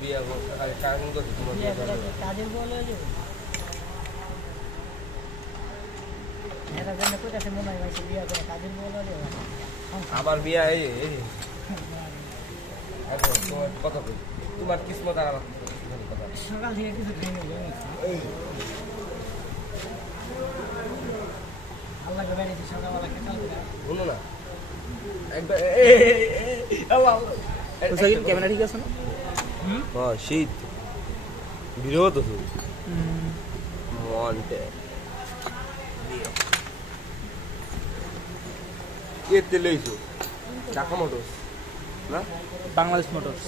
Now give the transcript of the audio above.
বিয়া কারণ করতে তোমার কাজের বলে এরা জন্য কই কাছে মনে হয় বিয়া করে কাজের বলে আবার বিয়া এই এখন তোমার কথা বলি তোমার কিসমত আর আমার কথা সকাল থেকে কিছু খাইনি আল্লাহ কে বেড়েছি সকালবেলা খেতাম শুনো না একবার ক্যামেরা ঠিক আছে না হ্যাঁ শীত বিরোধ তো মনটে কে তেল লইছো ঢাকা মোটরস না বাংলাদেশ মোটরস